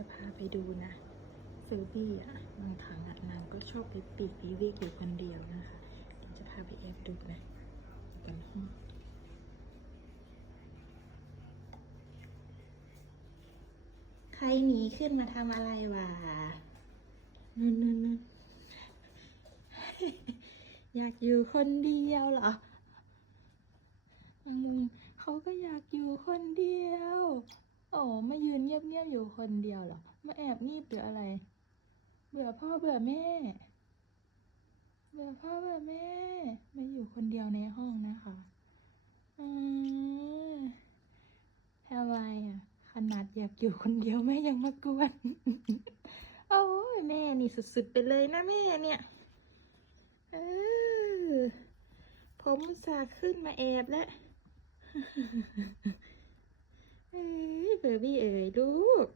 จะพาไปดูนะเฟอร์บี้อ่ะบางครั้งอ่ะนางก็ชอบไปปีกวิเวกอยู่คนเดียวนะคะเดี๋ยวจะพาไปแอบดูนะกันห้องใครหนีขึ้นมาทำอะไรวะนู่นอยากอยู่คนเดียวเหรอเขาก็อยากอยู่คนเดียวโอ้มายืนเงียบอยู่คนเดียวเหรอมาแอบงีบหรืออะไรเบื่อพ่อเบื่อแม่เบื่อพ่อเบื่อแม่มาอยู่คนเดียวในห้องนะคะทำไมอ่ะขนาดอยากอยู่คนเดียวแม่ยังมากวนโอ้ยแม่นี่สุดๆไปเลยนะแม่เนี่ยผมอุตส่าห์ขึ้นมาแอบแล้วเอ้ยเบบี้เอ๋ยลูก